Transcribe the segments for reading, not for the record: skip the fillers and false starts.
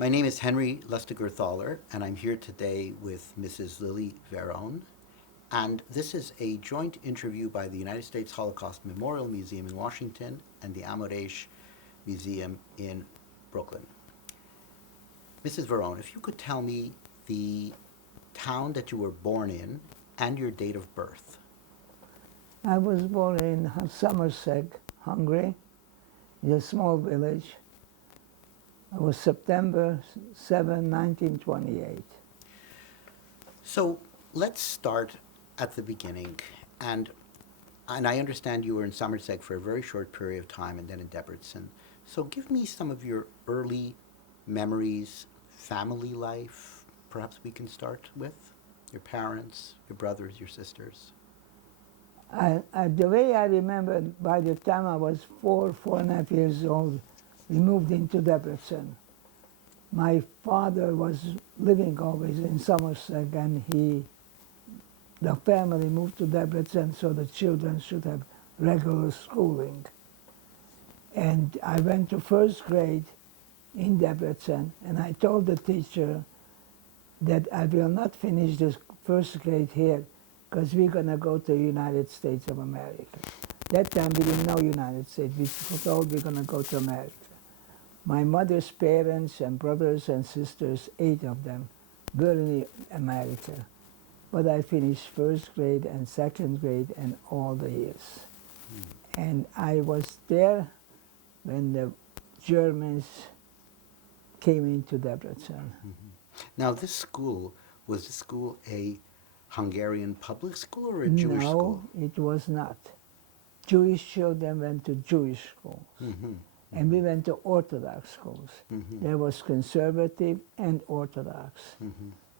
My name is Henry Lustiger-Thaler, and I'm here today with Mrs. Lilly Veron. And this is a joint interview by the United States Holocaust Memorial Museum in Washington and the Amodesh Museum in Brooklyn. Mrs. Veron, if you could tell me the town that you were born in and your date of birth. I was born in Somerset, Hungary, in a small village. It was September 7, 1928. So let's start at the beginning. And I understand you were in Somerset for a very short period of time and then in Debrecen. So give me some of your early memories, family life, perhaps we can start with your parents, your brothers, your sisters. The way I remember, by the time I was 4.5 years old, we moved into Debrecen. My father was living always in Somerset, and the family moved to Debrecen so the children should have regular schooling. And I went to first grade in Debrecen, and I told the teacher that I will not finish this first grade here because we're going to go to the United States of America. That time we didn't know United States. We were told we're going to go to America. My mother's parents and brothers and sisters, 8 of them, were in America. But I finished first grade and second grade and all the years. And I was there when the Germans came into Debrecen. Now, was this school a Hungarian public school or a Jewish school? No, it was not. Jewish children went to Jewish schools. And we went to Orthodox schools. There was conservative and Orthodox.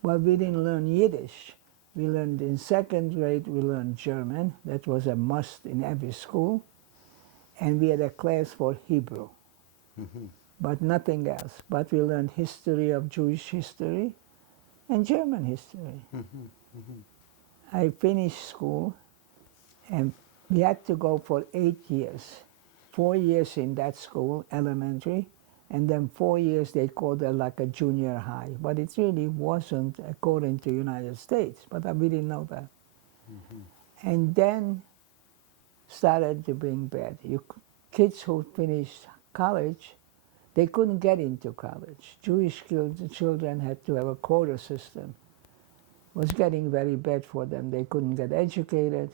But we didn't learn Yiddish. We learned in second grade, we learned German. That was a must in every school. And we had a class for Hebrew, but nothing else. But we learned history of Jewish history and German history. I finished school, and we had to go for 8 years. 4 years in that school, elementary, and then 4 years they called it like a junior high. But it really wasn't according to United States, but we didn't know that. And then started to bring bad. Kids who finished college, they couldn't get into college. Jewish children had to have a quota system. It was getting very bad for them. They couldn't get educated.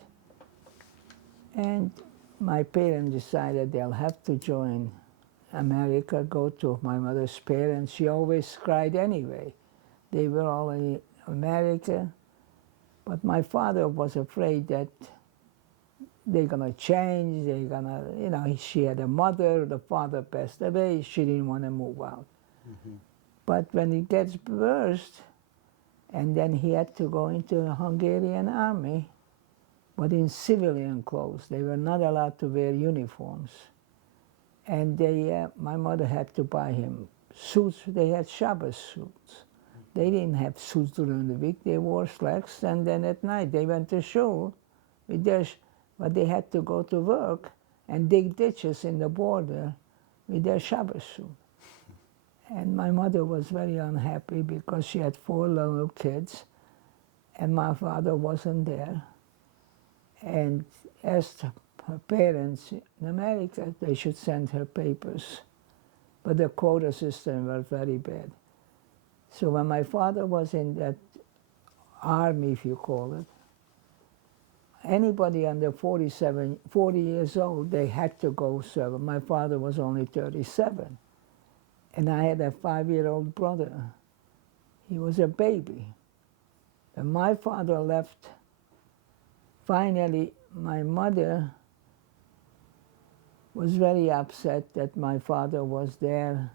And my parents decided they'll have to join America, go to my mother's parents. She always cried anyway. They were all in America. But my father was afraid that they're gonna change, she had a mother, the father passed away, she didn't want to move out. But when he gets burst, and then he had to go into the Hungarian army, but in civilian clothes. They were not allowed to wear uniforms. And my mother had to buy him suits. They had Shabbos suits. They didn't have suits during the week. They wore slacks, and then at night they went to shul with but they had to go to work and dig ditches in the border with their Shabbos suit. And my mother was very unhappy because she had 4 little kids, and my father wasn't there. And asked her parents in America they should send her papers. But the quota system was very bad. So when my father was in that army, if you call it, anybody under 40 years old, they had to go serve. My father was only 37. And I had a 5-year-old brother. He was a baby. When my father left, finally, my mother was very upset that my father was there,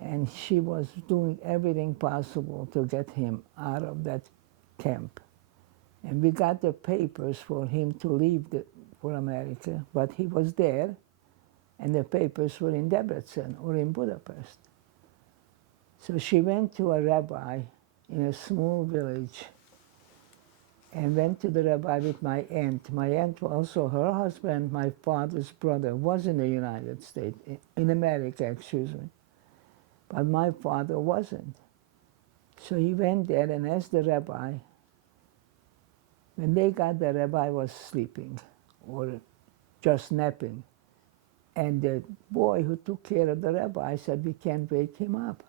and she was doing everything possible to get him out of that camp. And we got the papers for him to leave for America, but he was there, and the papers were in Debrecen or in Budapest. So she went to a rabbi in a small village and went to the rabbi with my aunt. My aunt, also her husband, my father's brother, was in the United States, in America, excuse me. but my father wasn't. So he went there and asked the rabbi. When they got, the rabbi was sleeping or just napping. And the boy who took care of the rabbi said, we can't wake him up.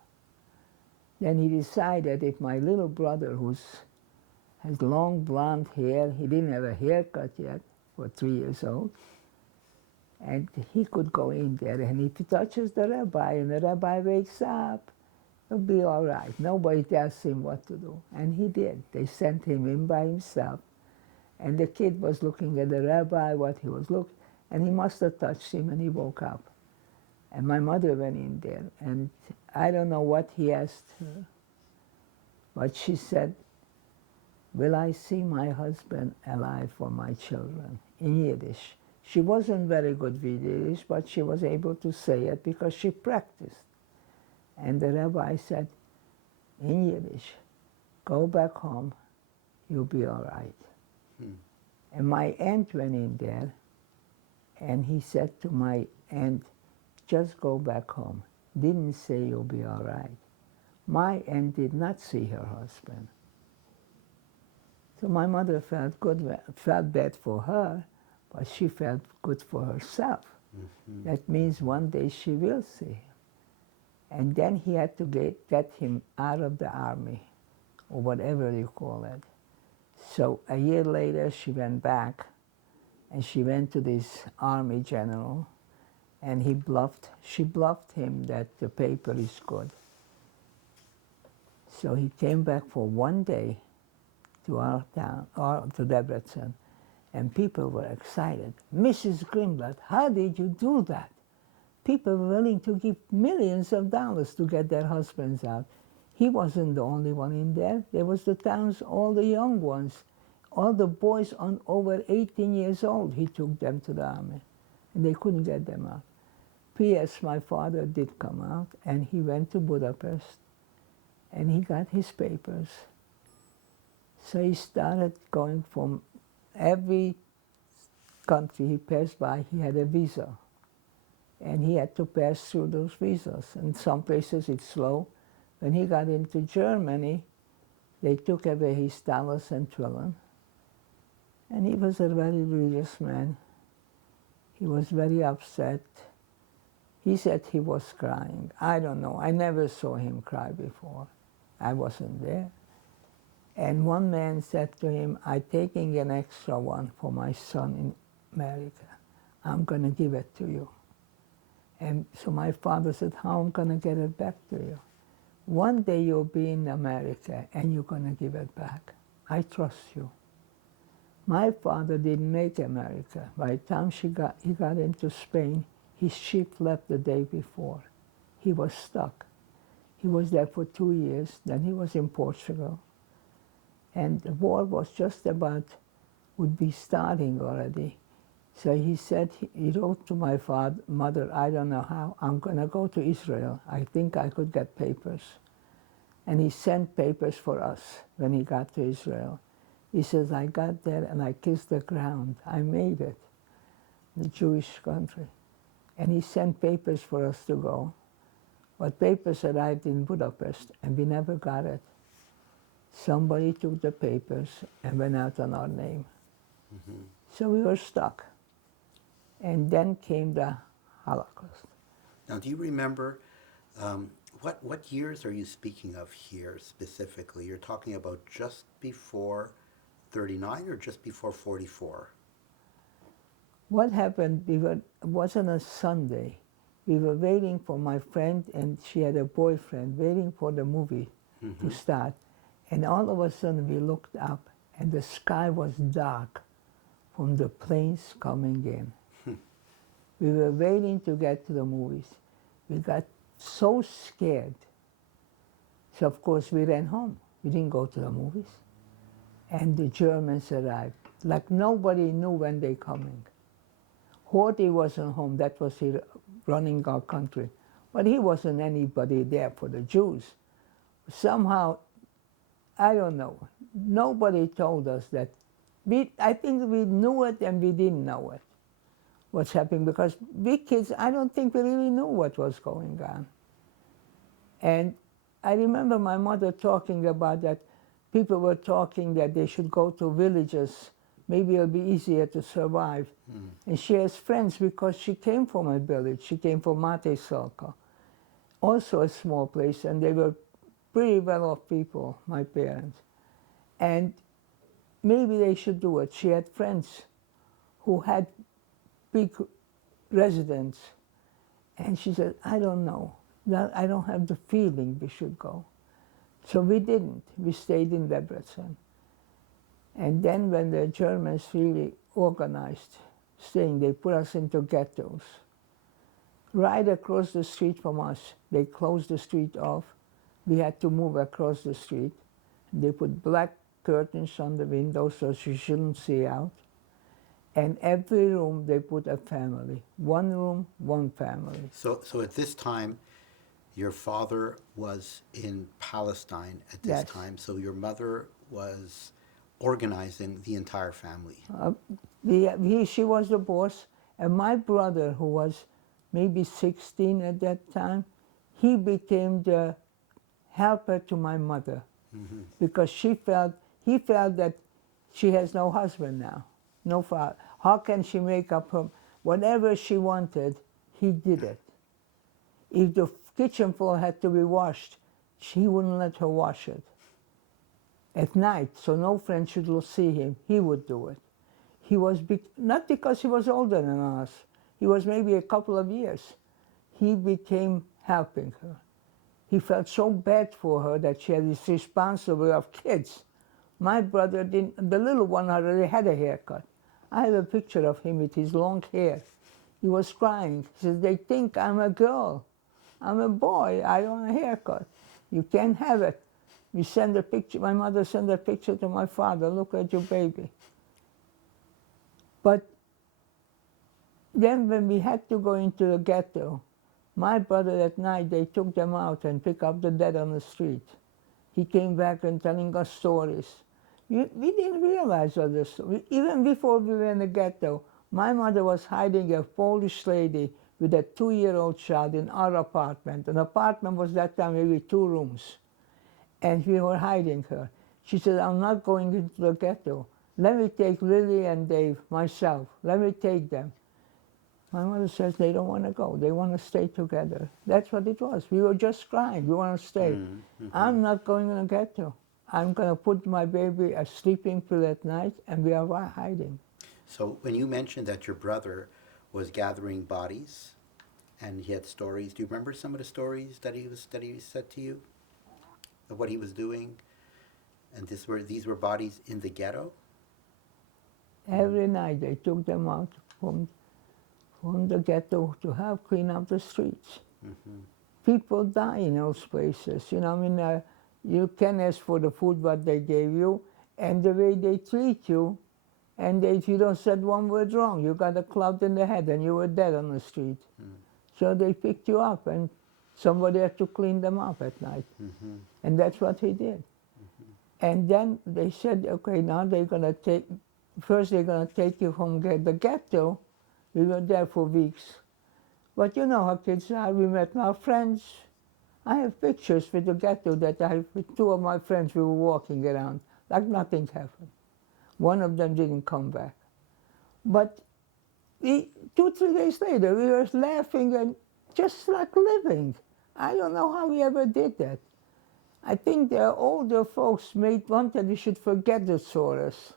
Then he decided if my little brother, who has long blonde hair, he didn't have a haircut yet, for 3 years old, and he could go in there, and if he touches the rabbi and the rabbi wakes up, he'll be all right. Nobody tells him what to do. And he did. They sent him in by himself. And the kid was looking at the rabbi, what he was looking, and he must have touched him, and he woke up. And my mother went in there, and I don't know what he asked her, but she said, will I see my husband alive for my children, in Yiddish. She wasn't very good with Yiddish, but she was able to say it because she practiced. And the rabbi said, in Yiddish, go back home, you'll be all right. And my aunt went in there, and he said to my aunt, just go back home. Didn't say you'll be all right. My aunt did not see her husband. So my mother felt good, felt bad for her, but she felt good for herself. That means one day she will see him. And then he had to get him out of the army, or whatever you call it. So a year later, she went back, and she went to this army general, and she bluffed him that the paper is good. So he came back for 1 day to our town, or to Debrecen, and people were excited. Mrs. Greenblatt, how did you do that? People were willing to give millions of dollars to get their husbands out. He wasn't the only one in there. There was the town's, all the young ones, all the boys on over 18 years old, he took them to the army, and they couldn't get them out. P.S. My father did come out, and he went to Budapest, and he got his papers. So he started going from every country he passed by, he had a visa. And he had to pass through those visas. In some places it's slow. When he got into Germany, they took away his talus and tefillin. And he was a very religious man. He was very upset. He said he was crying. I don't know. I never saw him cry before. I wasn't there. And one man said to him, I'm taking an extra one for my son in America. I'm going to give it to you. And so my father said, how am I going to get it back to you? One day you'll be in America and you're going to give it back. I trust you. My father didn't make America. By the time he got into Spain, his ship left the day before. He was stuck. He was there for 2 years. Then he was in Portugal. And the war was just about, would be starting already. So he said, he wrote to my mother, I don't know how, I'm going to go to Israel. I think I could get papers. And he sent papers for us when he got to Israel. He says, I got there and I kissed the ground. I made it, the Jewish country. And he sent papers for us to go. But papers arrived in Budapest and we never got it. Somebody took the papers and went out on our name. So we were stuck. And then came the Holocaust. Now, do you remember, what years are you speaking of here specifically? You're talking about just before 39 or just before 44? What happened, it wasn't a Sunday. We were waiting for my friend, and she had a boyfriend, waiting for the movie to start. And all of a sudden we looked up, and the sky was dark from the planes coming in. We were waiting to get to the movies. We got so scared. So of course we ran home. We didn't go to the movies. And the Germans arrived. Like nobody knew when they coming. Horthy wasn't home, that was he running our country. But he wasn't anybody there for the Jews. Somehow, I don't know, nobody told us that. I think we knew it and we didn't know it. What's happening, because we kids, I don't think we really knew what was going on. And I remember my mother talking about that. People were talking that they should go to villages. Maybe it'll be easier to survive. And she has friends because she came from a village. She came from Matesalka, also a small place, and they were pretty well-off people, my parents. And maybe they should do it. She had friends who had big residence. And she said, I don't know. I don't have the feeling we should go. So we didn't. We stayed in Debrecen. And then when the Germans really organized staying, they put us into ghettos. Right across the street from us, they closed the street off. We had to move across the street. They put black curtains on the windows so she shouldn't see out. And every room they put a family. One room, one family. So at this time, your father was in Palestine at this Yes. time, so your mother was organizing the entire family. She was the boss, and my brother, who was maybe 16 at that time, he became the helper to my mother because he felt that she has no husband now, no father. How can she make up her? Whatever she wanted, he did it. If the kitchen floor had to be washed, he wouldn't let her wash it. At night, so no friend should see him, he would do it. He was, not because he was older than us, he was maybe a couple of years. He became helping her. He felt so bad for her that she had this responsibility of kids. My brother didn't, the little one already had a haircut. I have a picture of him with his long hair. He was crying. He said, they think I'm a girl. I'm a boy, I want a haircut. You can't have it. We send a picture, my mother sent a picture to my father, look at your baby. But then when we had to go into the ghetto, my brother at night, they took them out and picked up the dead on the street. He came back and telling us stories. We didn't realize all this. Even before we were in the ghetto, my mother was hiding a Polish lady with a 2-year-old child in our apartment. An apartment was that time maybe 2 rooms. And we were hiding her. She said, I'm not going into the ghetto. Let me take Lily and Dave myself. Let me take them. My mother says they don't want to go. They want to stay together. That's what it was. We were just crying. We want to stay. I'm not going in the ghetto. I'm going to put my baby a sleeping pill at night, and we are hiding. So when you mentioned that your brother was gathering bodies and he had stories, do you remember some of the stories that he said to you of what he was doing? And these were bodies in the ghetto? Every night they took them out from the ghetto to help clean up the streets. People die in those places. You know, I mean, you can ask for the food what they gave you, and the way they treat you, and if you don't said one word wrong, you got a clout in the head and you were dead on the street. So they picked you up, and somebody had to clean them up at night. And that's what he did. And then they said, okay, now they're going to take, first they're going to take you from the ghetto. We were there for weeks. But you know how kids are. We met our friends. I have pictures with the ghetto that I have with 2 of my friends. We were walking around like nothing happened. One of them didn't come back. But 2, 3 days later, we were laughing and just like living. I don't know how we ever did that. I think the older folks wanted we should forget the Soros.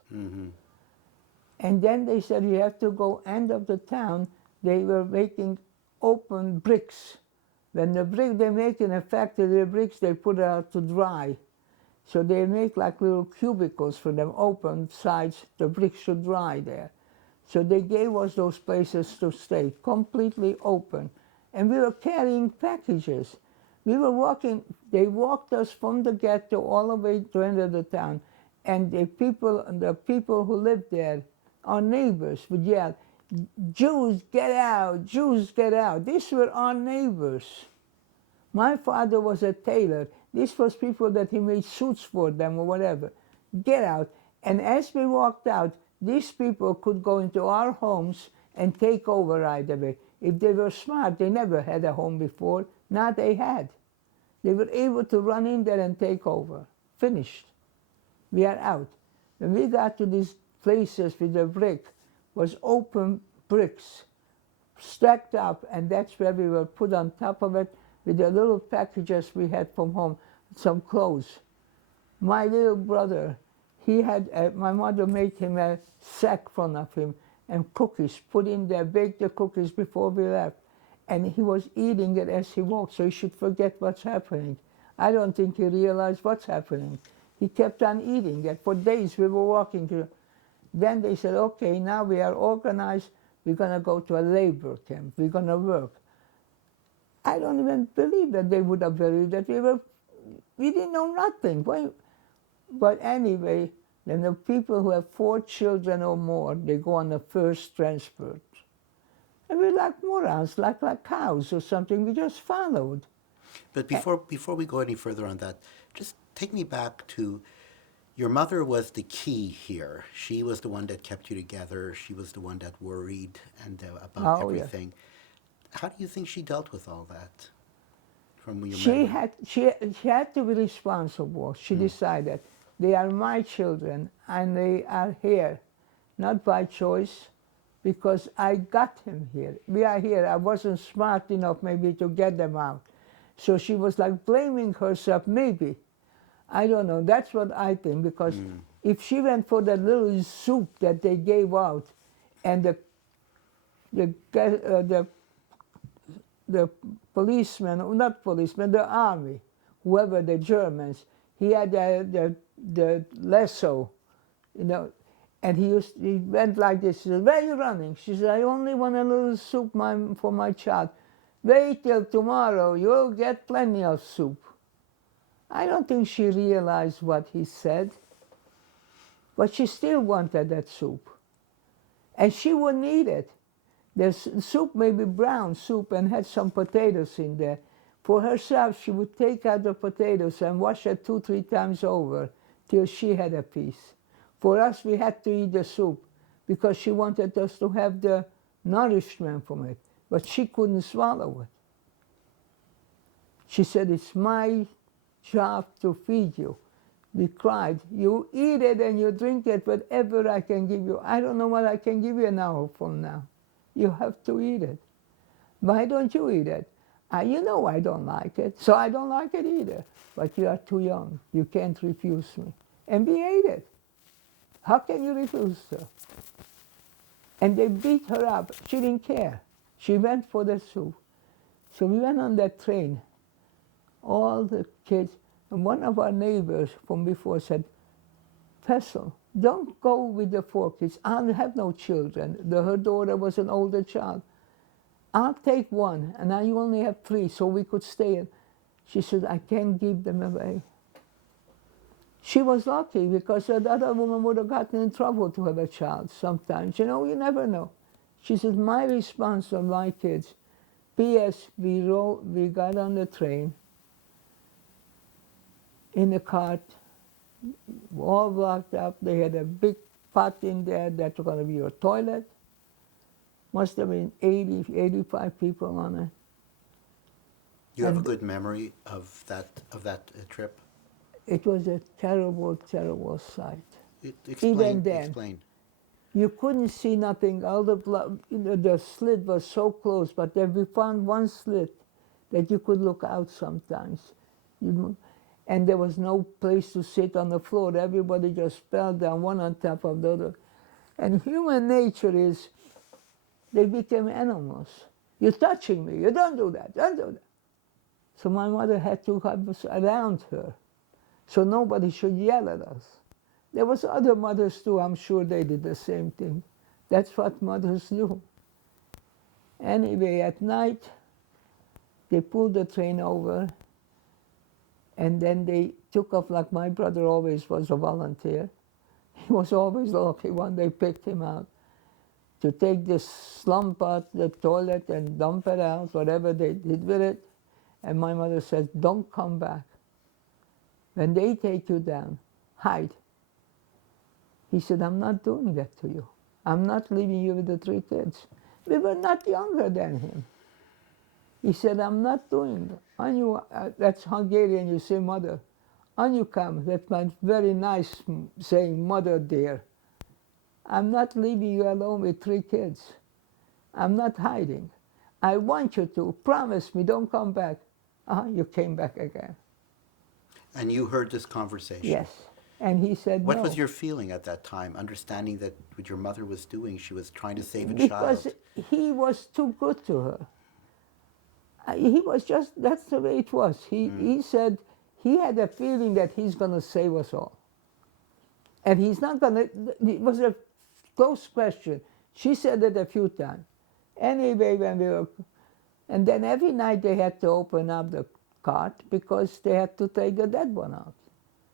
And then they said, you have to go end of the town. They were making open bricks. When they make in a factory the bricks, they put it out to dry. So they make like little cubicles for them, open sides, the bricks should dry there. So they gave us those places to stay, completely open. And we were carrying packages. We were walking, they walked us from the ghetto all the way to the end of the town. And the people who lived there, our neighbors, would yell, Jews, get out, Jews, get out. These were our neighbors. My father was a tailor. This was people that he made suits for them or whatever. Get out. And as we walked out, these people could go into our homes and take over right away. If they were smart, they never had a home before. Now they had. They were able to run in there and take over. Finished. We are out. When we got to these places with the brick, was open bricks, stacked up, and that's where we were put on top of it with the little packages we had from home, some clothes. My little brother, he had, my mother made him a sack full of him and cookies, put in there, baked the cookies before we left. And he was eating it as he walked, so he should forget what's happening. I don't think he realized what's happening. He kept on eating it. For days we were walking to. Then they said, okay, now we are organized. We're going to go to a labor camp. We're going to work. I don't even believe that they would have believed that we didn't know nothing. But anyway, then the people who have 4 children or more, they go on the first transport. And we're like morons, like cows or something. We just followed. But before we go any further on that, just take me back to your mother was the key here. She was the one that kept you together. She was the one that worried and about everything. Yeah. How do you think she dealt with all that? From your memory? She had to be responsible. She decided they are my children and they are here, not by choice, because I got him here. We are here. I wasn't smart enough maybe to get them out. So she was like blaming herself, maybe. I don't know. That's what I think, because if she went for that little soup that they gave out, and the policeman, not policeman, the army, whoever, the Germans, he had the lasso, you know, and he went like this. He said, where are you running? She said, I only want a little soup for my child. Wait till tomorrow, you'll get plenty of soup. I don't think she realized what he said, but she still wanted that soup. And she wouldn't eat it. The soup may be brown soup and had some potatoes in there. For herself, she would take out the potatoes and wash it 2-3 times over till she had a piece. For us, we had to eat the soup because she wanted us to have the nourishment from it, but she couldn't swallow it. She said, it's my job to feed you. We cried, you eat it and you drink it, whatever I can give you. I don't know what I can give you an hour from now. You have to eat it. Why don't you eat it? You know I don't like it, so I don't like it either. But you are too young. You can't refuse me. And we ate it. How can you refuse her? And they beat her up. She didn't care. She went for the soup. So we went on that train. All the kids, and one of our neighbors from before said, Fessel, don't go with the 4 kids. I'll have no children. Her daughter was an older child. I'll take one, and I only have 3, so we could stay. She said, I can't give them away. She was lucky, because that other woman would have gotten in trouble to have a child sometimes. You know, you never know. She said, my response on my kids, P.S., we got on the train, in the cart, all blocked up. They had a big pot in there that was going to be your toilet. Must have been 80, 85 people on it. You have a good memory of that trip? It was a terrible, terrible sight. Explain. You couldn't see nothing. All the blood, the slit was so close, but then we found one slit that you could look out sometimes. And there was no place to sit on the floor. Everybody just fell down, one on top of the other. And human nature is, they became animals. You're touching me. You don't do that. Don't do that. So my mother had to have us around her, so nobody should yell at us. There was other mothers too. I'm sure they did the same thing. That's what mothers do. Anyway, at night, they pulled the train over, and then they took off, like my brother always was a volunteer. He was always the lucky one. They picked him out to take this slump out the toilet and dump it out, whatever they did with it. And my mother said, don't come back. When they take you down, hide. He said, I'm not doing that to you. I'm not leaving you with the 3 kids. We were not younger than him. He said, I'm not doing it. That's Hungarian, you say mother. Anyukám, that meant very nice saying mother dear. I'm not leaving you alone with 3 kids. I'm not hiding. I want you to promise me, don't come back. You came back again. And you heard this conversation. Yes. And he said What no. was your feeling at that time, understanding that what your mother was doing, she was trying to save a Because child? he was too good to her. He was just, that's the way it was. He said he had a feeling that he's going to save us all. And he's not going to, it was a close question. She said it a few times. Anyway, when we were, and then every night they had to open up the cart because they had to take the dead one out.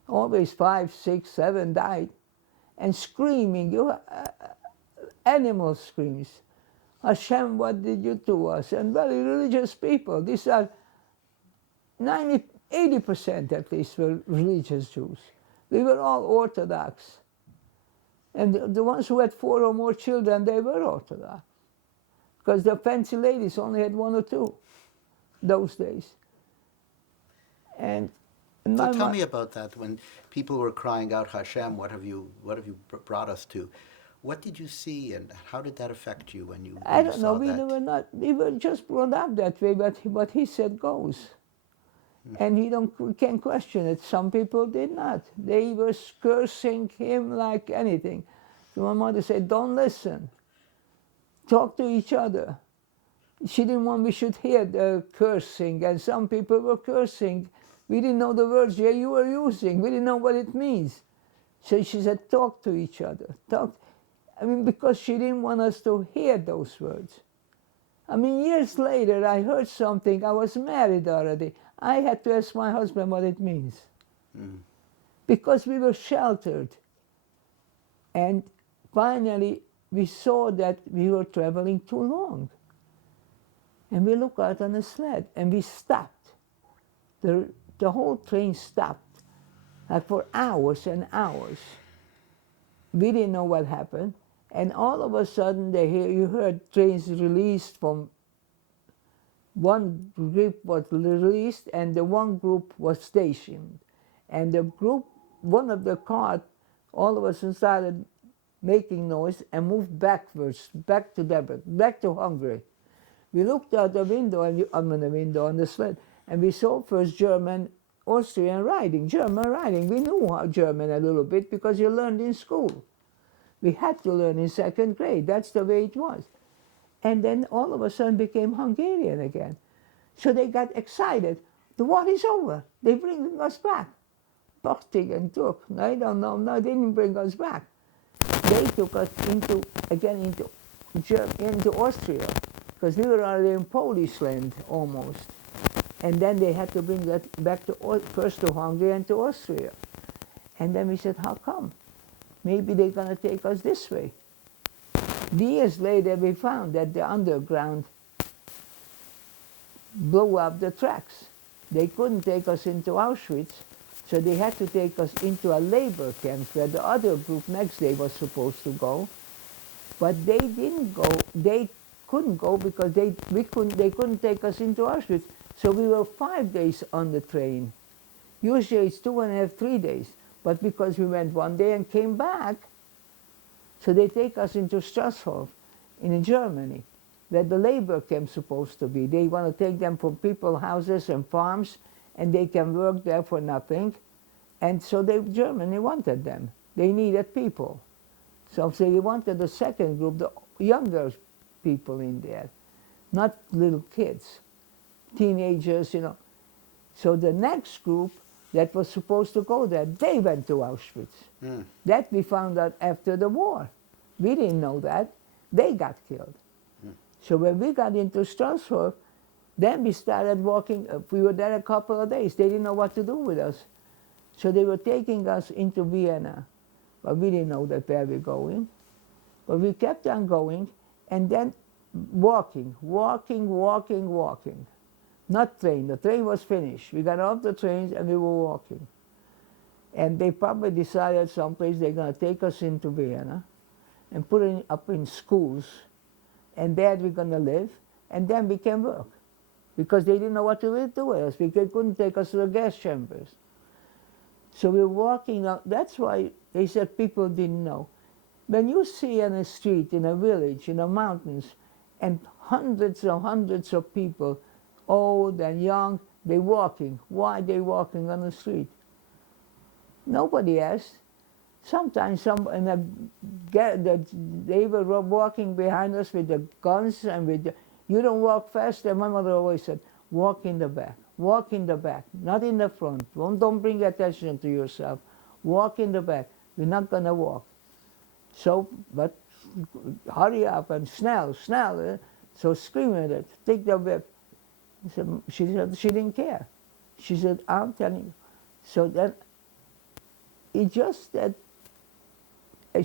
Always 5, 6, 7 died. And screaming, animal screams. Hashem, what did you to us? And very religious people. These are 80% at least were religious Jews. We were all Orthodox. And the ones who had 4 or more children, they were Orthodox. Because the fancy ladies only had 1 or 2 those days. And so tell me about that. When people were crying out, Hashem, what have you brought us to? What did you see, and how did that affect you when you I when you don't know. saw We were just brought up that way. But what he said goes, and we can't question it. Some people did not. They were cursing him like anything. So my mother said, "Don't listen. Talk to each other." She didn't want we should hear the cursing, and some people were cursing. We didn't know the words you were using. We didn't know what it means. So she said, "Talk to each other. Talk." I mean, because she didn't want us to hear those words. I mean, years later, I heard something. I was married already. I had to ask my husband what it means. Because we were sheltered. And finally, we saw that we were traveling too long. And we looked out on the sled, and we stopped. The whole train stopped, like for hours and hours. We didn't know what happened. And all of a sudden, you heard trains released from one group was released, and the one group was stationed. And the group, one of the cart, all of a sudden started making noise and moved backwards, back to Debrecen, back to Hungary. We looked out the window, on the sled, and we saw first German, Austrian riding, German riding. We knew German a little bit because you learned in school. We had to learn in 2nd grade. That's the way it was. And then all of a sudden became Hungarian again. So they got excited. The war is over. They bring us back. Bochtig and took. I don't know. No, they didn't bring us back. They took us into Austria, because we were already in Polish land almost. And then they had to bring that back first to Hungary and to Austria. And then we said, how come? Maybe they're going to take us this way. Years later, we found that the underground blew up the tracks. They couldn't take us into Auschwitz, so they had to take us into a labor camp where the other group next day was supposed to go. But they didn't go. They couldn't go because they couldn't take us into Auschwitz. So we were 5 days on the train. Usually it's 2.5, 3 days. But because we went 1 day and came back, so they take us into Strashof in Germany, where the labor camp's supposed to be. They want to take them from people's houses and farms, and they can work there for nothing. And so Germany wanted them. They needed people. So they wanted the second group, the younger people in there, not little kids, teenagers, So the next group that was supposed to go there, they went to Auschwitz. That we found out after the war. We didn't know that. They got killed. So when we got into Strasbourg, then we started walking. We were there a couple of days. They didn't know what to do with us. So they were taking us into Vienna. But we didn't know that where we're going. But we kept on going, and then walking. Not train. The train was finished. We got off the trains and we were walking. And they probably decided someplace they're going to take us into Vienna and put it up in schools. And there we're going to live, and then we can work. because they didn't know what to do with us, because they couldn't take us to the gas chambers. So we were walking out. That's why they said people didn't know. When you see in a street, in a village, in the mountains, and hundreds of people, old and young, they walking. Why they walking on the street? Nobody asked. Sometimes they were walking behind us with the guns and with the, you don't walk fast. And my mother always said, walk in the back, not in the front. Don't bring attention to yourself. Walk in the back. We're not going to walk. So, but hurry up and snell. So screaming at it, take the whip. She said she didn't care. She said, I'm telling you. So then, it's just that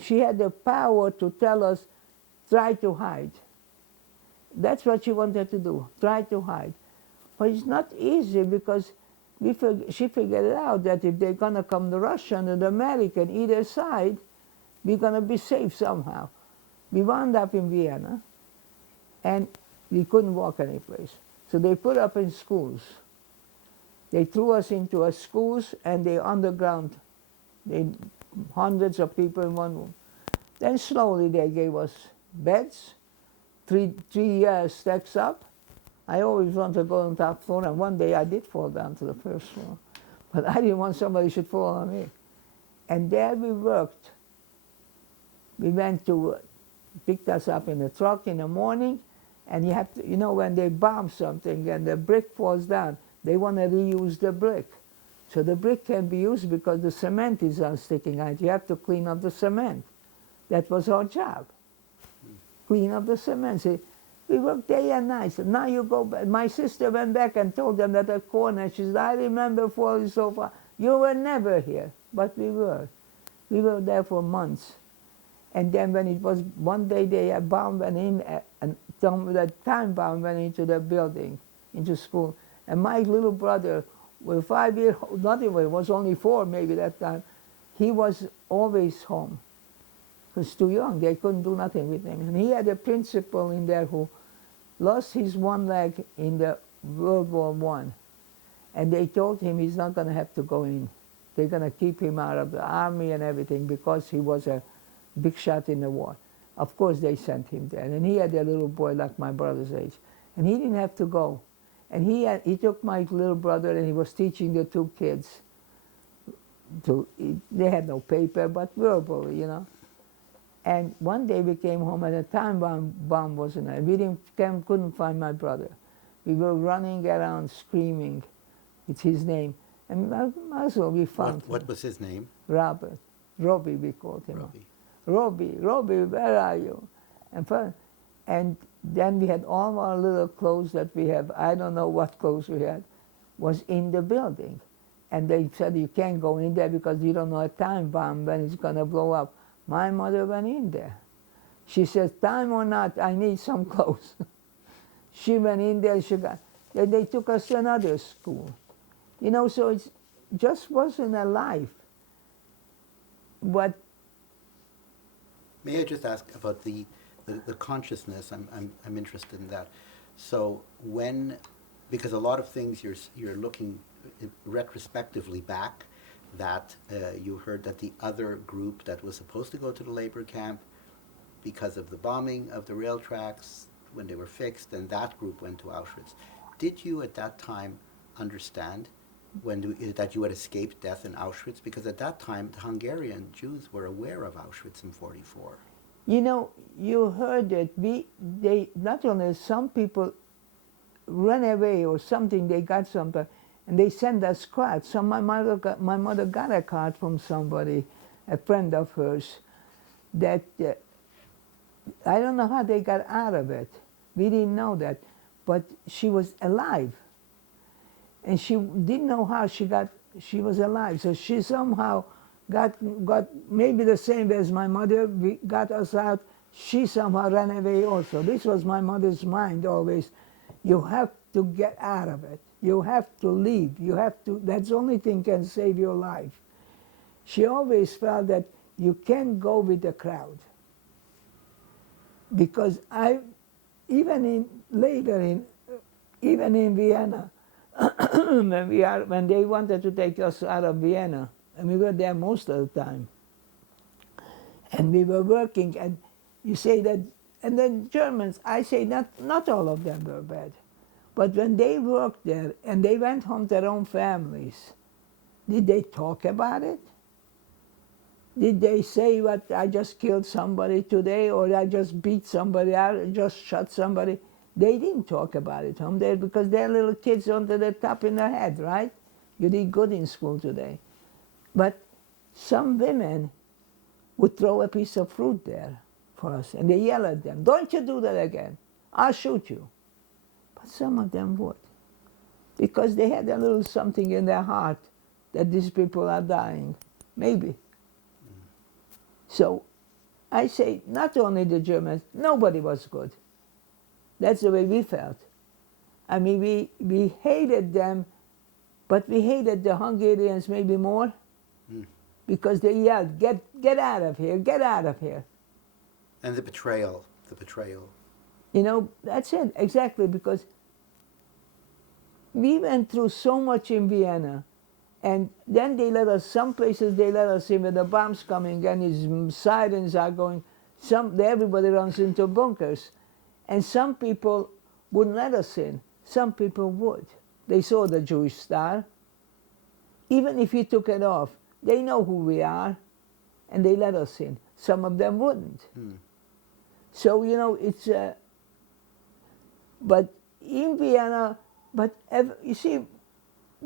she had the power to tell us, try to hide. That's what she wanted to do, try to hide. But it's not easy, because she figured it out that if they're going to come the Russian and the American either side, we're going to be safe somehow. We wound up in Vienna, and we couldn't walk anyplace. So they put up in schools. They threw us into a schools, and they underground. Hundreds of people in one room. Then slowly they gave us beds, three stacks up. I always wanted to go on top floor, and one day I did fall down to the first floor. But I didn't want somebody should fall on me. And there we worked. We went to, picked us up in a truck in the morning, and you have to, when they bomb something and the brick falls down, they want to reuse the brick. So the brick can be used because the cement is sticking out. You have to clean up the cement. That was our job. Clean up the cement. See, we worked day and night. So now you go back. My sister went back and told them at the corner, she said, I remember falling so far. You were never here. But we were. We were there for months. And then when it was, one day a bomb went in, and the time bomb went into the building, into school. And my little brother, with 5 years old, not even, was only 4 maybe that time, he was always home. He was too young, they couldn't do nothing with him. And he had a principal in there who lost his one leg in the World War I. And they told him he's not going to have to go in. They're going to keep him out of the army and everything because he was a big shot in the war. Of course they sent him there. And he had a little boy like my brother's age. And he didn't have to go. And he took my little brother and he was teaching the 2 kids. They had no paper, but verbally, And one day we came home and a time bomb was in there. We couldn't find my brother. We were running around screaming. It's his name. And might as well we found him. What was his name? Robert. Robbie, we called him. Robbie. Robbie, where are you? And then we had all our little clothes that we have, I don't know what clothes we had, was in the building. And they said, you can't go in there because you don't know a time bomb when it's going to blow up. My mother went in there. She says, time or not, I need some clothes. She went in there, then they took us to another school. So it just wasn't a life. But may I just ask about the consciousness? I'm interested in that. So because a lot of things you're looking retrospectively back, that you heard that the other group that was supposed to go to the labor camp, because of the bombing of the rail tracks when they were fixed, and that group went to Auschwitz. Did you at that time understand that you had escaped death in Auschwitz? Because at that time, the Hungarian Jews were aware of Auschwitz in '44. You heard that they not only some people ran away or something, they got something, and they sent us cards. So my mother got a card from somebody, a friend of hers, that I don't know how they got out of it. We didn't know that, but she was alive. And she didn't know how she was alive. So she somehow got maybe the same as my mother, got us out. She somehow ran away also. This was my mother's mind always. You have to get out of it. You have to leave. That's the only thing can save your life. She always felt that you can't go with the crowd. Because later even in Vienna, when they wanted to take us out of Vienna, and we were there most of the time, and we were working, and you say that, and then Germans, I say not all of them were bad, but when they worked there and they went home to their own families, did they talk about it? Did they say what, I just killed somebody today, or I just beat somebody out, or just shot somebody? They didn't talk about it home there because they're little kids under the top in the head, right? You did good in school today. But some women would throw a piece of fruit there for us, and they yell at them, don't you do that again, I'll shoot you. But some of them would, because they had a little something in their heart that these people are dying, maybe. So I say, not only the Germans, nobody was good. That's the way we felt. I mean, we hated them, but we hated the Hungarians maybe more, because they yelled, get out of here, get out of here. And the betrayal. You know, that's it, exactly, because we went through so much in Vienna, and then they let us, some places they let us in with the bombs coming and his sirens are going, everybody runs into bunkers. And some people wouldn't let us in, some people would. They saw the Jewish star. Even if we took it off, they know who we are, and they let us in. Some of them wouldn't. So, you know, it's, but in Vienna, you see,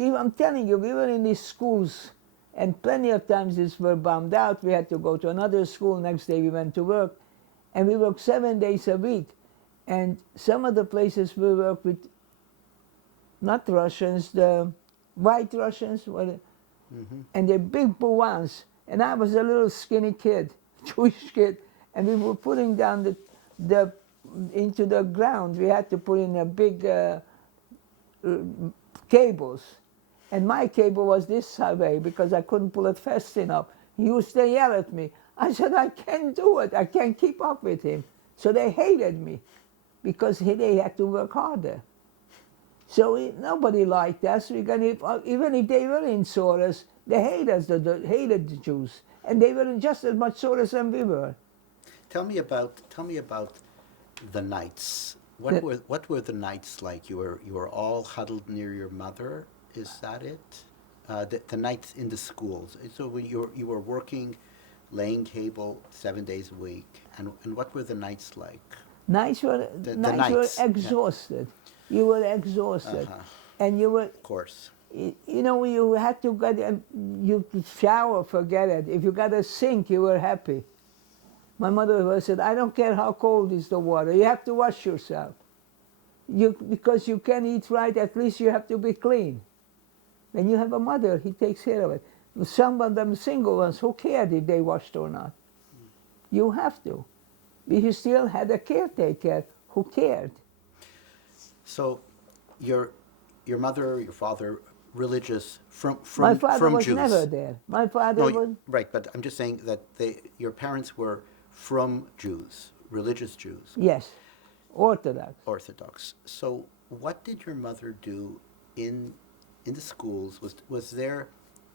I'm telling you, we were in these schools, and plenty of times these were bombed out. We had to go to another school. Next day we went to work, and we worked 7 days a week. And some of the places we worked with, not Russians, the white Russians, and the big ones. And I was a little skinny kid, Jewish kid, and we were putting down into the ground. We had to put in a big cables. And my cable was this way because I couldn't pull it fast enough. He used to yell at me. I said, I can't do it. I can't keep up with him. So they hated me because they had to work harder. So nobody liked us. Even if they were in Soros, they hated the Jews. And they were in just as much Soros than we were. Tell me about the nights. What were the nights like? You were all huddled near your mother. Is that it? The nights in the schools. So when you were working, laying cable 7 days a week, and what were the nights like? Nights were exhausted. Yeah. You were exhausted, and you were. Of course. You know, you had to you shower, forget it. If you got a sink, you were happy. My mother said, I don't care how cold is the water, you have to wash yourself. Because you can't eat right, at least you have to be clean. When you have a mother, he takes care of it. Some of them single ones, who cared if they washed or not? You have to. But you still had a caretaker who cared. So your mother, your father, religious from My father was Jews. never there. My father was... Right, but I'm just saying that your parents were from Jews, religious Jews. Yes, Orthodox. Orthodox. So what did your mother do in the schools?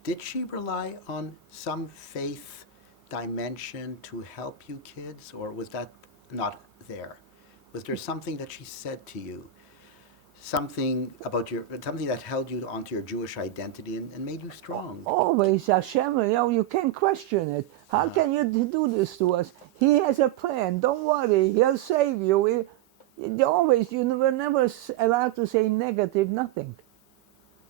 Did she rely on some faith dimension to help you kids, or was that not there? Was there something that she said to you? Something that held you onto your Jewish identity and made you strong? Always Hashem, you can't question it. How can you do this to us? He has a plan. Don't worry, he'll save you. You were never allowed to say negative, nothing.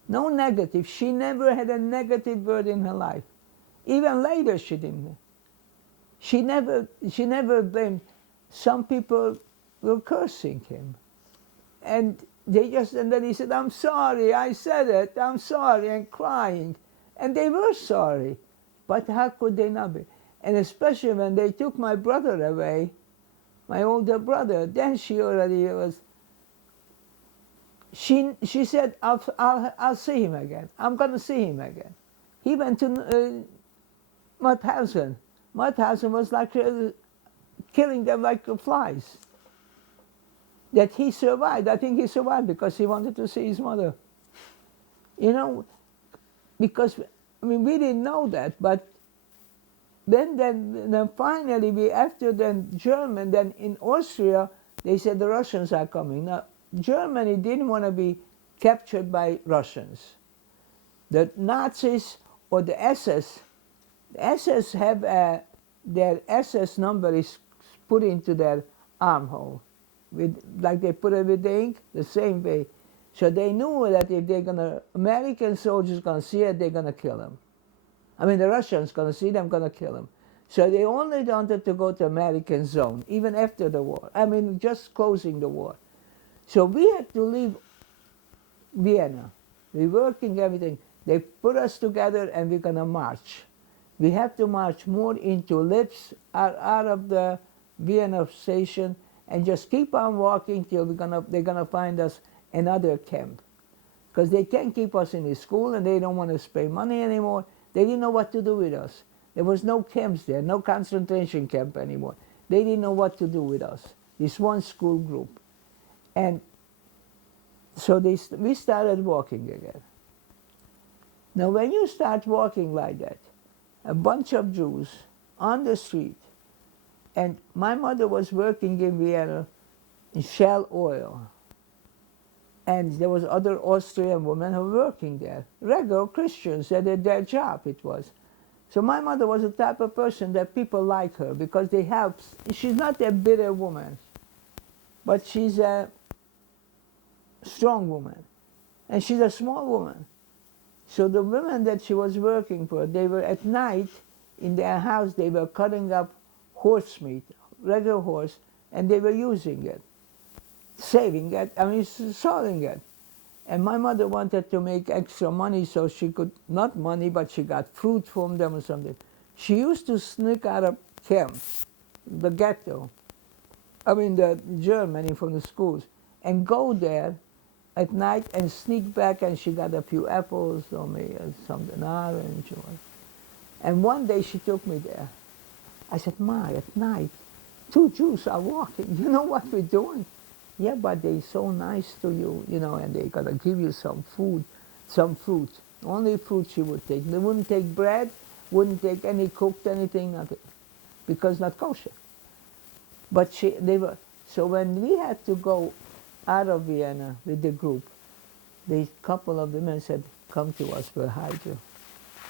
No negative. She never had a negative word in her life. Even later she didn't. She never blamed. Some people were cursing him. And then he said, I'm sorry, I said it, I'm sorry, and crying. And they were sorry. But how could they not be? And especially when they took my brother away, my older brother, then she already was, she said, I'll see him again. I'm going to see him again. He went to Mauthausen. Mauthausen was like killing them like flies. that he survived. I think he survived because he wanted to see his mother. You know, because, I mean, we didn't know that, but then finally, after then German, then in Austria, they said the Russians are coming. Now, Germany didn't want to be captured by Russians. The Nazis or the SS, the SS have their SS number is put into their armhole, like they put it with the ink, the same way. So they knew that if American soldiers gonna see it, they're gonna kill them. I mean, the Russians gonna see them, gonna kill them. So they only wanted to go to American zone, even after the war. I mean, just closing the war. So we had to leave Vienna. We're working everything. They put us together and we're gonna march. We have to march more into Lips, out of the Vienna station, and just keep on walking till they're gonna find us another camp. Because they can't keep us in the school and they don't want to spend money anymore. They didn't know what to do with us. There was no camps there, no concentration camp anymore. They didn't know what to do with us, this one school group. And so we started walking again. Now when you start walking like that, a bunch of Jews on the street, and my mother was working in Vienna in Shell Oil, and there was other Austrian women who were working there, regular Christians, that their job it was. So my mother was the type of person that people like her because she's not a bitter woman, but she's a strong woman, and she's a small woman. So the women that she was working for, they were at night in their house, they were cutting up horse meat, regular horse, and they were using it, saving it, selling it. And my mother wanted to make extra money so she could, not money, but she got fruit from them or something. She used to sneak out of camp, the ghetto, the Germany from the schools, and go there at night and sneak back, and she got a few apples or maybe something, orange. And one day she took me there. I said, Ma, at night, 2 Jews are walking. You know what we're doing? Yeah, but they're so nice to you, and they're going to give you some food, some fruit. Only fruit she would take. They wouldn't take bread, wouldn't take any cooked anything, nothing, because not kosher. But so when we had to go out of Vienna with the group, the couple of the men said, come to us, we'll hide you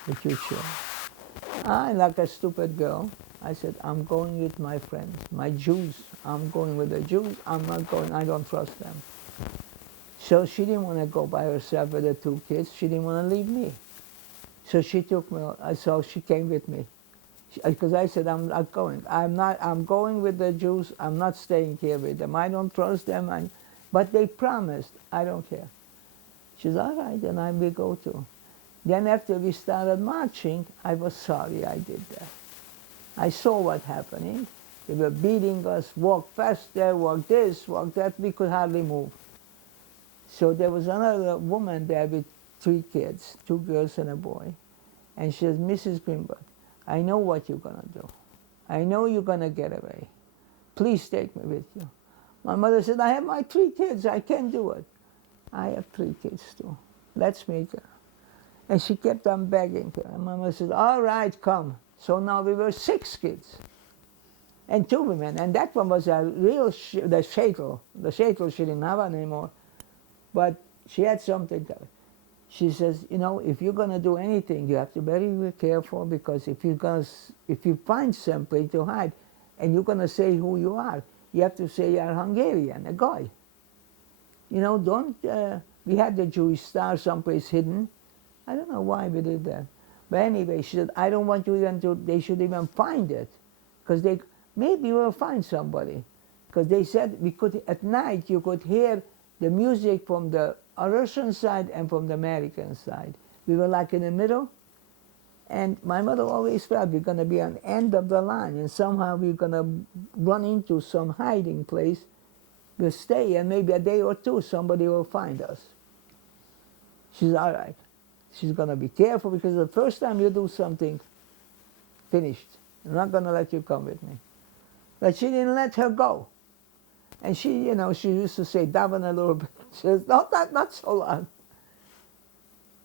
with your children. I, like a stupid girl, I said, I'm going with my friends, my Jews. I'm going with the Jews. I'm not going, I don't trust them. So she didn't want to go by herself with the 2 kids. She didn't want to leave me. So she took me, so she came with me. Because I said, I'm not going. I'm going with the Jews. I'm not staying here with them. I don't trust them. But they promised, I don't care. She said, all right, then we go too. Then after we started marching, I was sorry I did that. I saw what happening. They were beating us, walk faster, walk this, walk that. We could hardly move. So there was another woman there with 3 kids, 2 girls and a boy. And she said, Mrs. Greenberg, I know what you're going to do. I know you're going to get away. Please take me with you. My mother said, I have my 3 kids. I can't do it. I have 3 kids too. Let's make her. And she kept on begging her. And my mother said, all right, come. So now we were 6 kids and 2 women. And that one was a real, the shaitel. The shaitel she didn't have anymore. But she had something. She says, if you're going to do anything, you have to be very careful, because if you find something to hide and you're going to say who you are, you have to say you're Hungarian, a guy. We had the Jewish star someplace hidden. I don't know why we did that. But anyway, she said, I don't want you they should even find it. Because maybe we'll find somebody. Because they said at night you could hear the music from the Russian side and from the American side. We were like in the middle. And my mother always felt we're going to be on the end of the line, and somehow we're going to run into some hiding place. We'll stay, and maybe a day or 2 somebody will find us. She's all right. She's going to be careful, because the first time you do something, finished. I'm not going to let you come with me. But she didn't let her go. And she, you know, she used to say, daven a little bit. She says, not so long.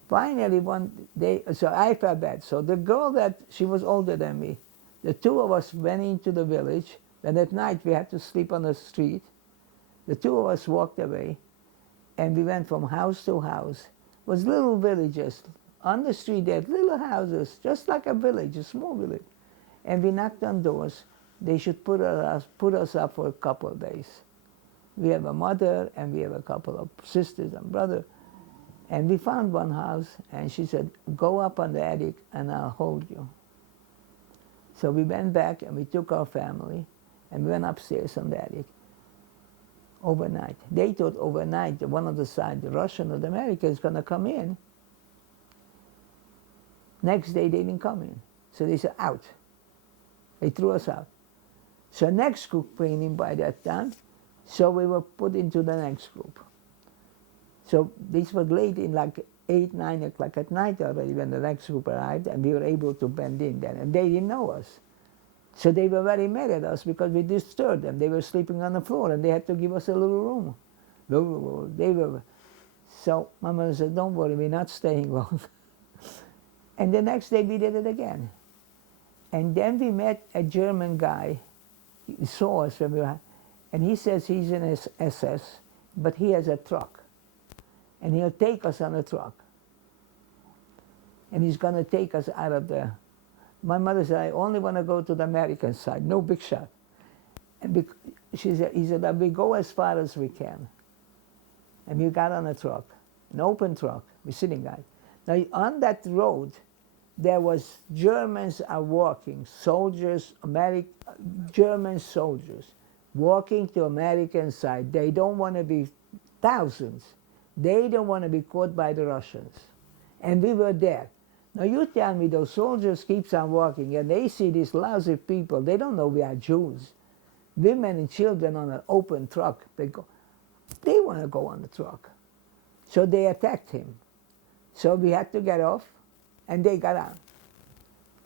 Finally, one day, so I felt bad. So the girl that, she was older than me, the two of us went into the village, and at night we had to sleep on the street. The two of us walked away, and we went from house to house. It was little villages. On the street, they had little houses, just like a village, a small village. And we knocked on doors. They should put us up for a couple of days. We have a mother, and we have a couple of sisters and brother. And we found one house, and she said, go up on the attic, and I'll hold you. So we went back, and we took our family, and we went upstairs on the attic overnight. They thought overnight that one of the sides, the Russian or the American, is going to come in. Next day, they didn't come in. So they said, out. They threw us out. So next group came in by that time, so we were put into the next group. So this was late in like 8, 9 o'clock at night already when the next group arrived, and we were able to bend in then. And they didn't know us. So they were very mad at us because we disturbed them. They were sleeping on the floor, and they had to give us a little room. They were. So my mother said, don't worry, we're not staying long. And the next day we did it again. And then we met a German guy. He saw us when we were, and he says he's in his SS, but he has a truck. And he'll take us on a truck. And he's going to take us out of the... My mother said, I only want to go to the American side, no big shot. And he said, we go as far as we can. And we got on a truck, an open truck, we're sitting on. Now, on that road, there was Germans are walking, soldiers, German soldiers, walking to American side. They don't want to be thousands. They don't want to be caught by the Russians. And we were there. Now you tell me those soldiers keeps on walking and they see these lousy people. They don't know we are Jews. Women and children on an open truck. They want to go on the truck. So they attacked him. So we had to get off and they got on.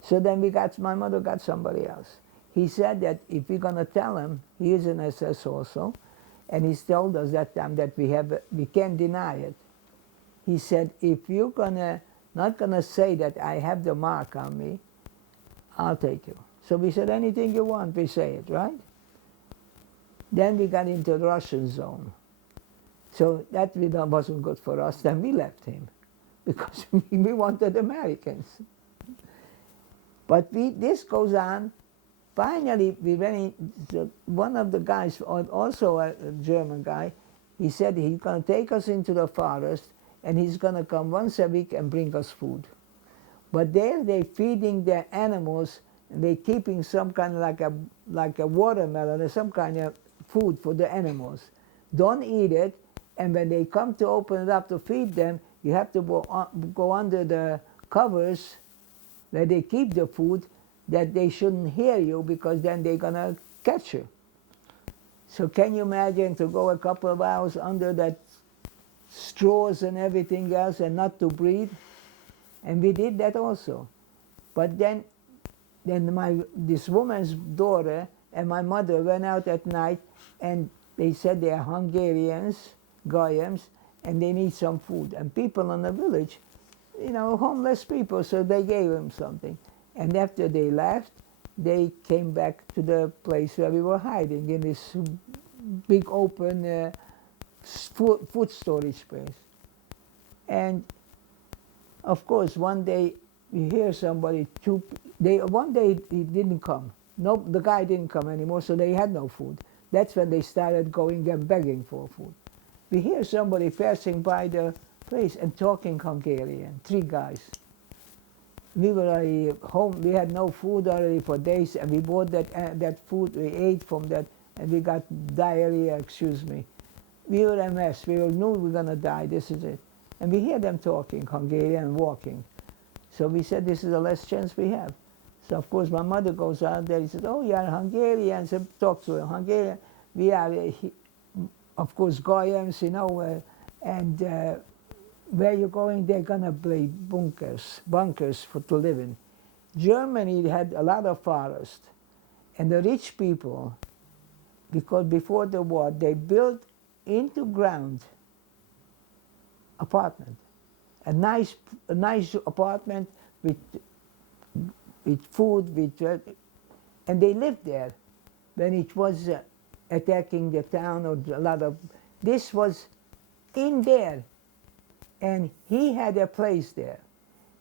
So then my mother got somebody else. He said that if we're going to tell him, he is an SS also, and he's told us that time that we can't deny it. He said, if you're not gonna say that I have the mark on me, I'll take you. So we said, anything you want, we say it, right? Then we got into the Russian zone. So that wasn't good for us. Then we left him because we wanted Americans. But this goes on. Finally, one of the guys, also a German guy, he said he's going to take us into the forest and he's going to come once a week and bring us food. But there they're feeding their animals and they're keeping some kind of like a watermelon or some kind of food for the animals. Don't eat it, and when they come to open it up to feed them, you have to go under the covers where they keep the food, that they shouldn't hear you because then they're going to catch you. So can you imagine to go a couple of hours under that straws and everything else and not to breathe? And we did that also. But then this woman's daughter and my mother went out at night and they said they are Hungarians, Goyams, and they need some food. And people in the village, you know, homeless people, so they gave them something. And after they left, they came back to the place where we were hiding in this big open food storage space. And of course, one day we hear somebody, one day he didn't come. No, the guy didn't come anymore, so they had no food. That's when they started going and begging for food. We hear somebody passing by the place and talking Hungarian, 3 guys. We were already home, we had no food already for days, and we bought that food, we ate from that, and we got diarrhea, excuse me. We were a mess, we knew we were going to die, this is it. And we hear them talking Hungarian and walking. So we said, this is the last chance we have. So of course my mother goes out there, he says, oh, you are Hungarian, so talk to her, Hungarian. We are, of course, Goyams, you know, and where you're going, they're going to play bunkers to live in. Germany had a lot of forest, and the rich people because before the war they built into ground apartment, a nice apartment with food, and they lived there when it was attacking the town or a lot of. This was in there, and he had a place there,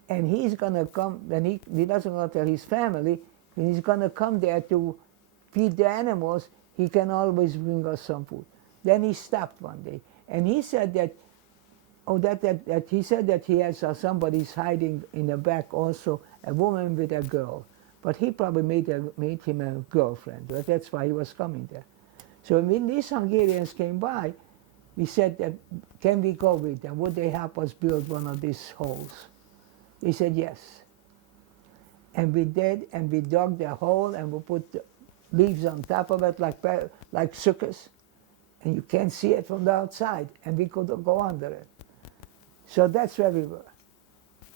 and he's gonna come. And he doesn't want to tell his family. When he's gonna come there to feed the animals, he can always bring us some food. Then he stopped one day, and he said that. Oh, that he said that he has somebody's hiding in the back also, a woman with a girl. But he probably made him a girlfriend. But that's why he was coming there. So when these Hungarians came by, we said, that, can we go with them? Would they help us build one of these holes? They said yes. And we did, and we dug the hole, and we put the leaves on top of it like sukkahs. And you can't see it from the outside, and we could go under it. So that's where we were.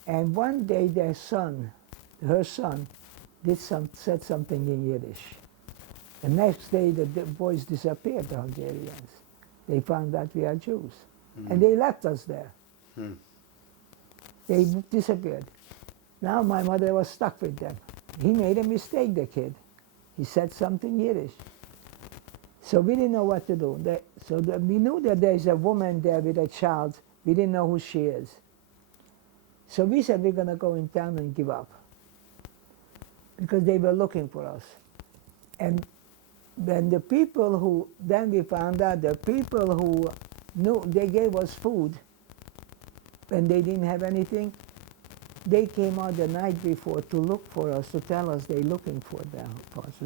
And one day her son, said something in Yiddish. The next day the boys disappeared, the Hungarians. They found out we are Jews. And they left us there. They disappeared. Now my mother was stuck with them. He made a mistake, the kid. He said something Yiddish. So we didn't know what to do. We knew that there's a woman there with a child. We didn't know who she is. So we said we're going to go in town and give up. Because they were looking for us. And then we found out the people who knew, they gave us food when they didn't have anything. They came out the night before to look for us, to tell us they're looking for us. So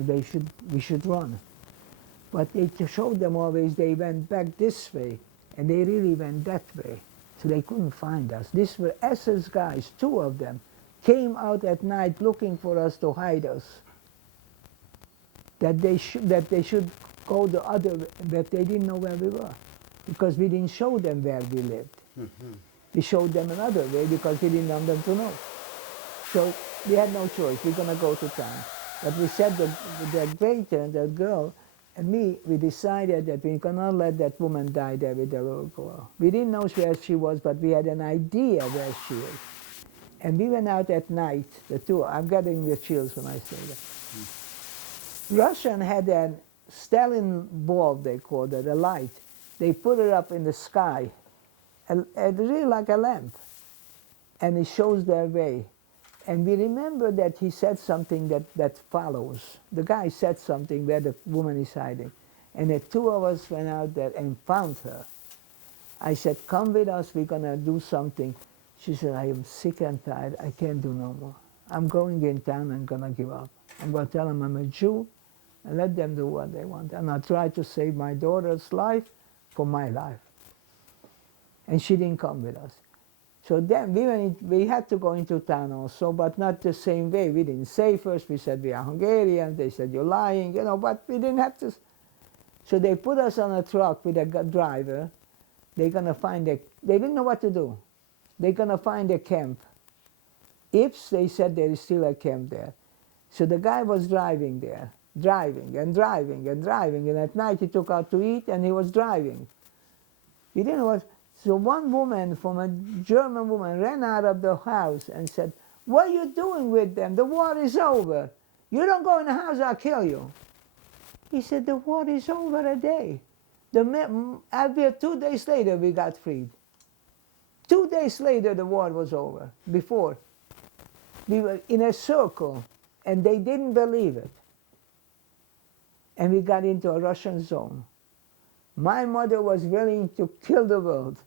we should run. But they showed them always they went back this way. And they really went that way, so they couldn't find us. These were SS guys, 2 of them, came out at night looking for us to hide us. That they should go the other way, but they didn't know where we were, because we didn't show them where we lived. We showed them another way because we didn't want them to know. So we had no choice. We're going to go to town. But we said that the waiter, the girl, and me, we decided that we cannot let that woman die there with the little girl. We didn't know where she was, but we had an idea where she is. And we went out at night, the 2. I'm getting the chills when I say that. Russian had a Stalin bulb, they called it, a light. They put it up in the sky, really like a lamp. And it shows their way. And we remember that he said something that follows. The guy said something where the woman is hiding. And the 2 of us went out there and found her. I said, come with us, we're going to do something. She said, I am sick and tired, I can't do no more. I'm going in town and going to give up. I'm going to tell them I'm a Jew and let them do what they want. And I'll try to save my daughter's life for my life. And she didn't come with us. So then we had to go into town also, but not the same way. We didn't say first, we said we are Hungarians, they said you're lying, but we didn't have to. So they put us on a truck with a driver. They're going to find they didn't know what to do. They're going to find a camp. If they said there is still a camp there. So the guy was driving there, driving and driving and driving, and at night he took out to eat and he was driving. He didn't know what. So one woman, from a German woman, ran out of the house and said, what are you doing with them? The war is over. You don't go in the house, I'll kill you. He said, the war is over a day. 2 days later, we got freed. 2 days later, the war was over. Before, we were in a circle, and they didn't believe it. And we got into a Russian zone. My mother was willing to kill the world.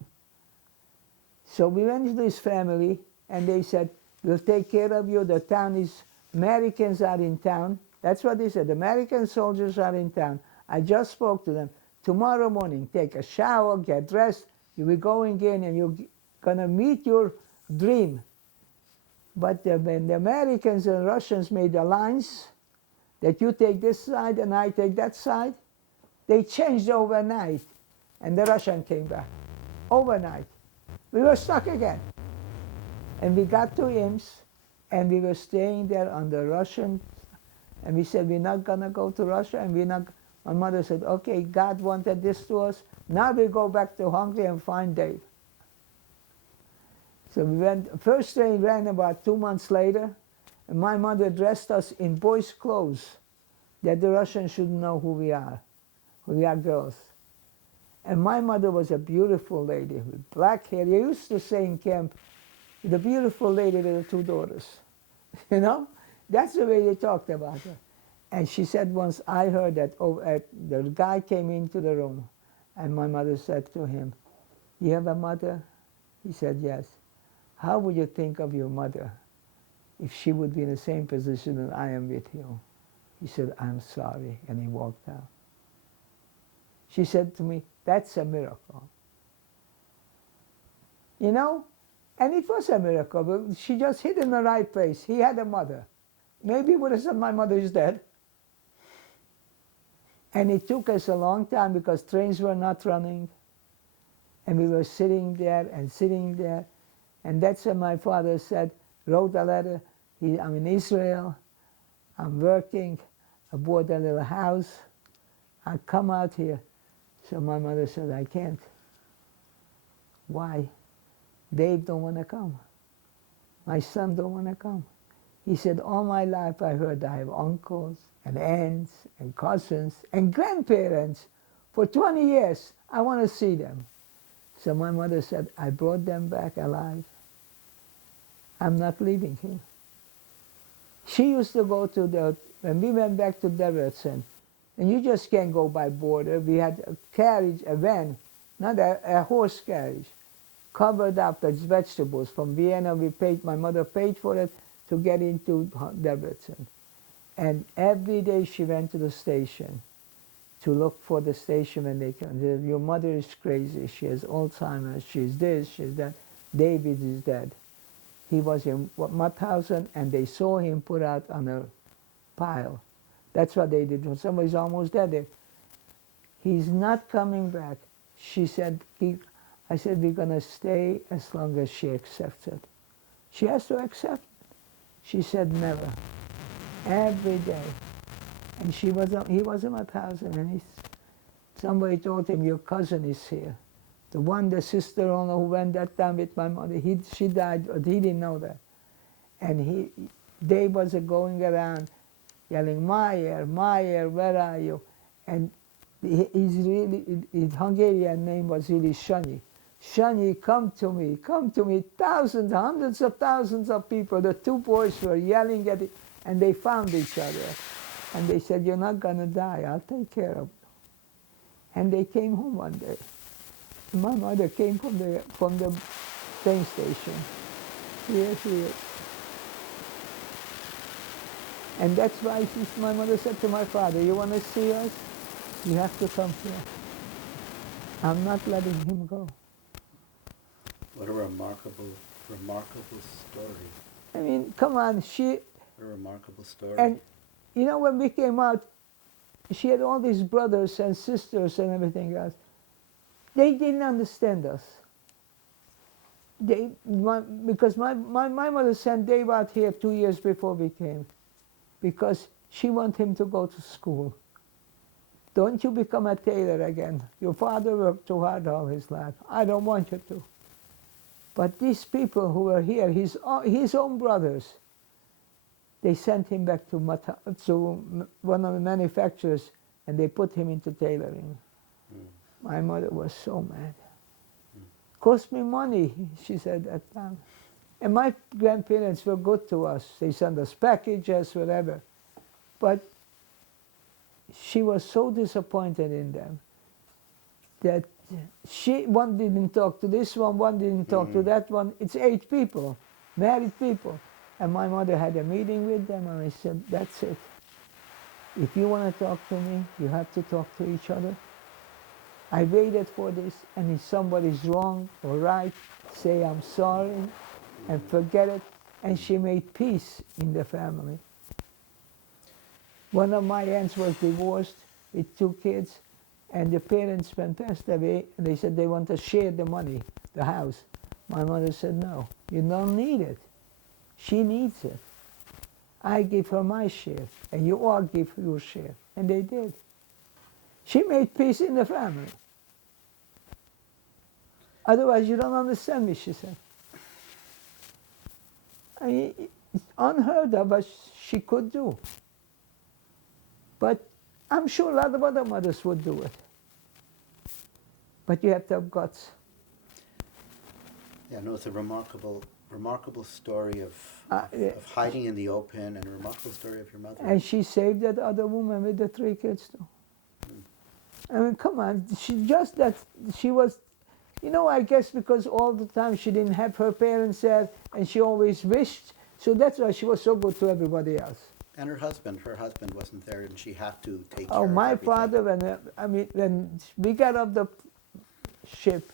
So we went to his family, and they said, we'll take care of you. The town is, Americans are in town. That's what they said, American soldiers are in town. I just spoke to them. Tomorrow morning, take a shower, get dressed. You'll be going in, and you're going to meet your dream. But when the Americans and Russians made alliance, that you take this side and I take that side, they changed overnight, and the Russian came back. Overnight. We were stuck again. And we got to Ims, and we were staying there on the Russian, and we said, we're not going to go to Russia, and My mother said, okay, God wanted this to us. Now we go back to Hungary and find Dave. So we went, first train ran about 2 months later, and my mother dressed us in boys' clothes that the Russians shouldn't know who we are girls. And my mother was a beautiful lady with black hair. You used to say in camp, the beautiful lady with the 2 daughters. You know? That's the way they talked about her. And she said once, I heard that the guy came into the room, and my mother said to him, you have a mother? He said, yes. How would you think of your mother if she would be in the same position that I am with you? He said, I'm sorry, and he walked out. She said to me, that's a miracle. You know? And it was a miracle, but she just hit in the right place. He had a mother. Maybe he would have said, my mother is dead. And it took us a long time because trains were not running. And we were sitting there and sitting there. And that's when my father said, wrote a letter. I'm in Israel. I'm working. I bought a little house. I come out here. So my mother said, I can't. Why? Dave don't want to come. My son don't want to come. He said, all my life I heard I have uncles and aunts and cousins and grandparents. For 20 years, I want to see them. So my mother said, I brought them back alive. I'm not leaving here. She used to go to when we went back to Debrecen, and you just can't go by border. We had a carriage, a van, not a horse carriage, covered up as vegetables. From Vienna, my mother paid for it to get into Debrecen. And every day she went to the station to look for the station when they come. They said, your mother is crazy. She has Alzheimer's. She's this, she's that. David is dead. He was in Mauthausen, and they saw him put out on a pile. That's what they did. When somebody's almost dead, he's not coming back. She said, I said, we're going to stay as long as she accepts it. She has to accept it. She said, never. Every day. And he was in Mauthausen, and somebody told him, your cousin is here. The sister-in-law who went that time with my mother, she died, but he didn't know that. And Dave was going around yelling, Meyer, Meyer, where are you? And his Hungarian name was really Sanyi. Sanyi, come to me, come to me. Thousands, hundreds of thousands of people, the 2 boys were yelling at it, and they found each other. And they said, you're not going to die, I'll take care of you. And they came home one day. My mother came from the train station. Here. And that's why my mother said to my father, you want to see us? You have to come here. I'm not letting him go. What a remarkable story. I mean, come on, A remarkable story. And you know, when we came out, she had all these brothers and sisters and everything else. They didn't understand us. Because my mother sent Dave out here 2 years before we came, because she wanted him to go to school. Don't you become a tailor again. Your father worked too hard all his life. I don't want you to. But these people who were here, his own brothers, they sent him back to one of the manufacturers, and they put him into tailoring. My mother was so mad. Cost me money, she said at that time. And my grandparents were good to us. They sent us packages, whatever. But she was so disappointed in them that one didn't talk to this one didn't talk to that one. It's 8 people, married people. And my mother had a meeting with them, and I said, that's it. If you want to talk to me, you have to talk to each other. I waited for this, and if somebody's wrong or right, say I'm sorry and forget it. And she made peace in the family. One of my aunts was divorced with 2 kids, and the parents, when passed away, and they said they want to share the money, the house. My mother said, no, you don't need it. She needs it. I give her my share, and you all give your share. And they did. She made peace in the family. Otherwise, you don't understand me, she said. I mean, it's unheard of, but she could do. But I'm sure a lot of other mothers would do it. But you have to have guts. Yeah, no, it's a remarkable story of Yeah. hiding in the open, and a remarkable story of your mother. And she saved that other woman with the 3 kids too. I mean, come on, she was, I guess because all the time she didn't have her parents there, and she always wished, so that's why she was so good to everybody else. And her husband wasn't there, and she had to take care Oh, of my everything. father, when we got off the ship,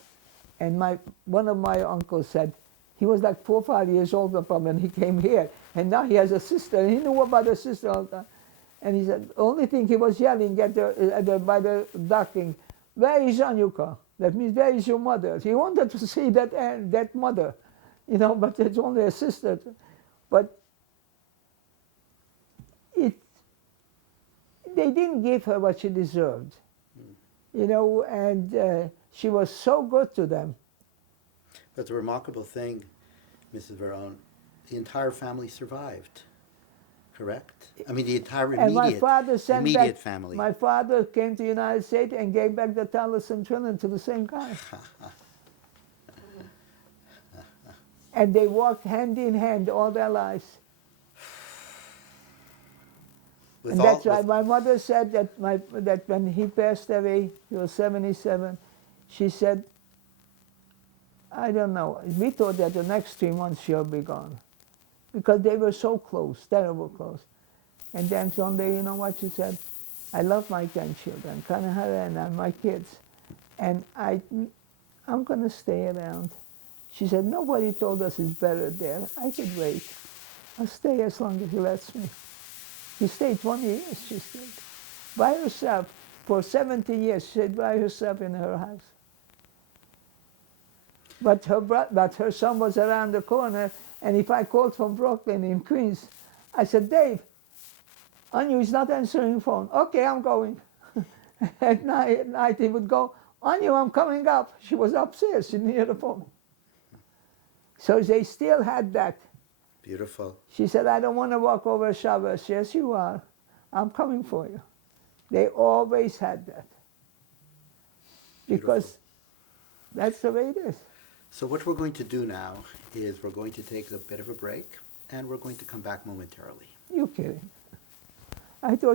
and one of my uncles said, he was like 4 or 5 years older from when he came here, and now he has a sister, and he knew about the sister all the time. And he said, the only thing he was yelling by the docking, where is Anyuka? That means, where is your mother? He wanted to see that mother, but it's only a sister. But they didn't give her what she deserved, and she was so good to them. But the remarkable thing, Mrs. Veron, the entire family survived, correct? I mean, the entire And my father sent immediate back, family. My father came to the United States and gave back the $1 and trillion to the same guy. And they walked hand in hand all their lives. With And all- that's why with- my mother said that when he passed away, he was 77, she said, I don't know, we thought that the next 3 months she'll be gone. Because they were so close, terrible close. And then one day, you know what she said? I love my grandchildren, Kanahara and my kids. And I'm going to stay around. She said, nobody told us it's better there. I could wait. I'll stay as long as he lets me. She stayed 20 years, she stayed. By herself, for 17 years, she stayed by herself in her house. But her son was around the corner, and if I called from Brooklyn in Queens, I said, Dave, Anu is not answering the phone. Okay, I'm going. At night he would go, Anu, I'm coming up. She was upstairs, she didn't hear the phone. So they still had that. Beautiful. She said, I don't want to walk over Shabbos. Yes, you are. I'm coming for you. They always had that. Because that's the way it is. So what we're going to do now is we're going to take a bit of a break, and we're going to come back momentarily. You kidding? I thought